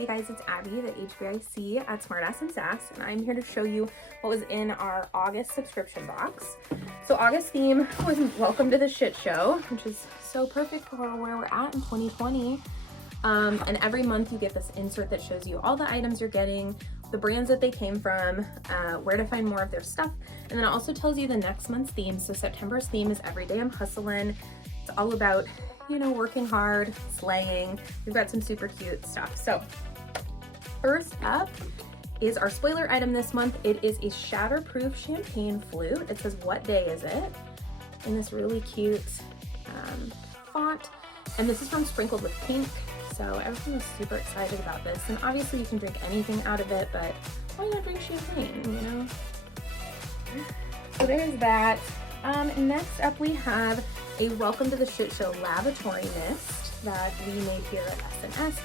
Hey guys, it's Abby, the HBIC at Smartass and Sass, and I'm here to show you what was in our August subscription box. So August theme was Welcome to the Shit Show, which is so perfect for where we're at in 2020. And every month you get this insert that shows you all the items you're getting, the brands that they came from, where to find more of their stuff, and then it also tells you the next month's theme. So September's theme is Every Day I'm Hustling. It's all about, you know, working hard, slaying. We've got some super cute stuff. So first up is our spoiler item this month. It is a shatterproof champagne flute. It says, "What day is it?" in this really cute font. And this is from Sprinkled with Pink. So everyone was super excited about this. And obviously you can drink anything out of it, but why not drink champagne, you know? So there's that. Next up we have a Welcome to the Shit Show Lavatory Mist that we made here at S&S.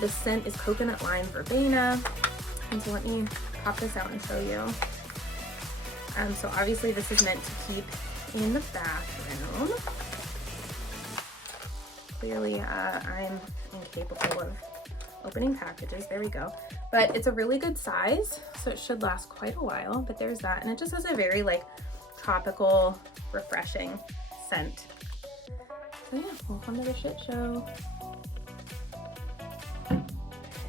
The scent is Coconut Lime Verbena. And so let me pop this out and show you. So obviously this is meant to keep in the bathroom. Clearly I'm incapable of opening packages. There we go. But it's a really good size, so it should last quite a while. But there's that. And it just has a very like tropical, refreshing scent. So yeah, welcome to the shit show.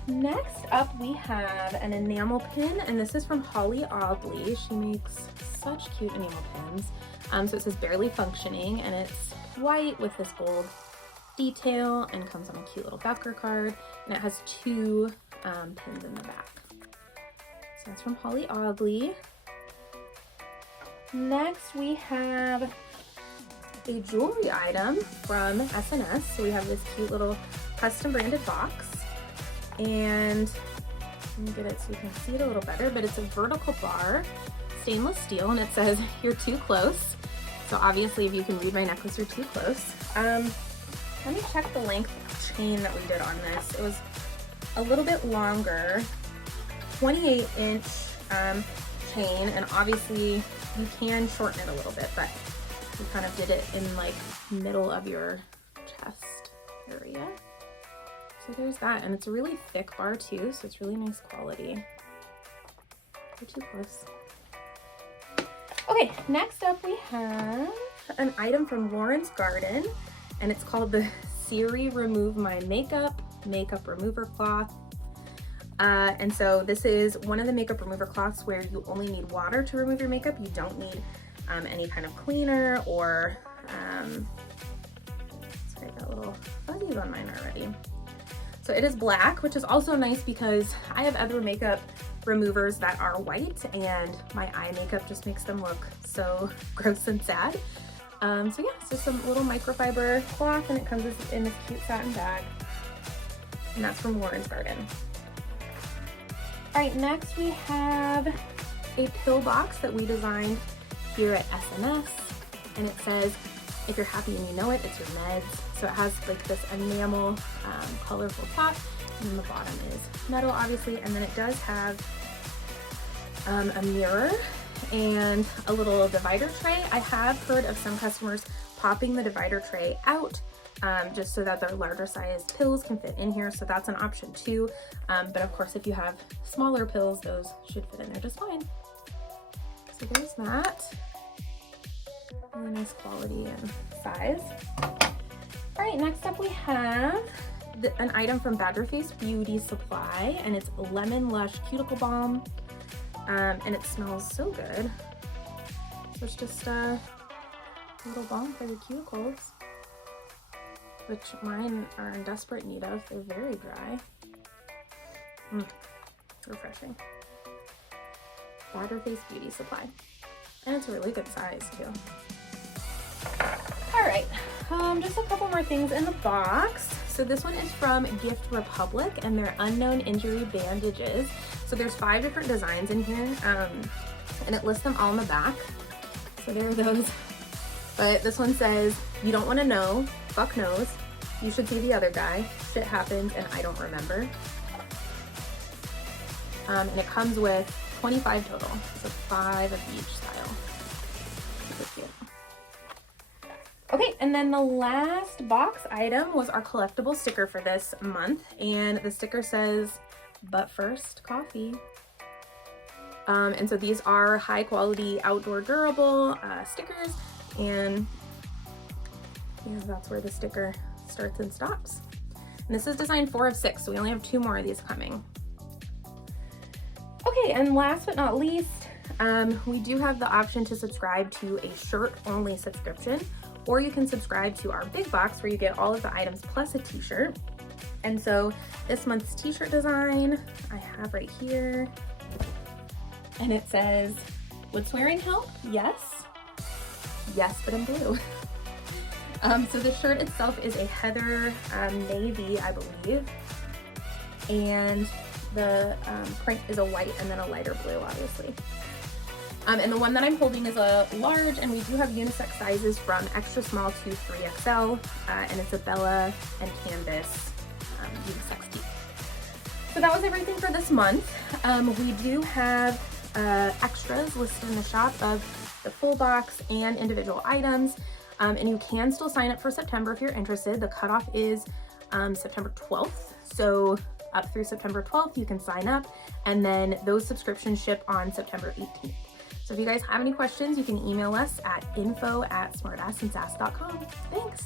Next up we have an enamel pin, and this is from Holly Audley. She makes such cute enamel pins. So it says Barely Functioning, and it's white with this gold detail and comes on a cute little backer card, and it has two pins in the back. So that's from Holly Audley. Next we have a jewelry item from S&S. So we have this cute little custom branded box, and let me get it so you can see it a little better, but it's a vertical bar, stainless steel, and it says, "You're too close." So obviously if you can read my necklace, you're too close. Let me check the length chain that we did on this. It was a little bit longer, 28-inch chain, and obviously you can shorten it a little bit, but we kind of did it in like middle of your chest area. So there's that, and it's a really thick bar too, so it's really nice quality. You're too close. Okay, next up we have an item from Lauren's Garden, and it's called the Siri Remove My Makeup Remover Cloth. And so this is one of the makeup remover cloths where you only need water to remove your makeup. You don't need any kind of cleaner or, sorry, I got little fuzzies on mine already. So it is black, which is also nice because I have other makeup removers that are white, and my eye makeup just makes them look so gross and sad. So yeah, it's just some little microfiber cloth, and it comes in this cute satin bag, and that's from Lauren's Garden. All right, next we have a pill box that we designed here at S&S, and it says, "If you're happy and you know it, it's your meds." So it has like this enamel colorful top, and then the bottom is metal, obviously, and then it does have a mirror and a little divider tray. I have heard of some customers popping the divider tray out just so that their larger sized pills can fit in here, so that's an option too. But of course, if you have smaller pills, those should fit in there just fine. So there's that. Really nice quality and size. All right, next up we have an item from Badgerface Beauty Supply, and it's Lemon Lush Cuticle Balm, and it smells so good. So it's just a little balm for your cuticles, which mine are in desperate need of. They're very dry. Refreshing. Badgerface Beauty Supply, and it's a really good size too. All right, just a couple more things in the box. So this one is from Gift Republic, and they're Unknown Injury Bandages. So there's 5 different designs in here, and it lists them all in the back. So there are those. But this one says, "You don't want to know, fuck knows. You should see the other guy. Shit happens and I don't remember." And it comes with 25 total, so 5 of each style. Super cute. Okay, and then the last box item was our collectible sticker for this month, and the sticker says, "But first, coffee." And so these are high quality, outdoor, durable stickers, and yeah, that's where the sticker starts and stops. And this is design 4 of 6, so we only have 2 more of these coming. Okay, and last but not least, we do have the option to subscribe to a shirt only subscription, or you can subscribe to our big box where you get all of the items plus a t-shirt. And so this month's t-shirt design I have right here, and it says, "Would swearing help? Yes. Yes, but in blue." So the shirt itself is a heather navy, I believe, and the print is a white and then a lighter blue, obviously. And the one that I'm holding is a large, and we do have unisex sizes from extra small to 3XL, and it's a Bella and Canvas unisex tee. So that was everything for this month. We do have extras listed in the shop of the full box and individual items, and you can still sign up for September if you're interested. The cutoff is September 12th, so up through September 12th you can sign up, and then those subscriptions ship on September 18th. So if you guys have any questions, you can email us at info@smartassandsass.com. Thanks!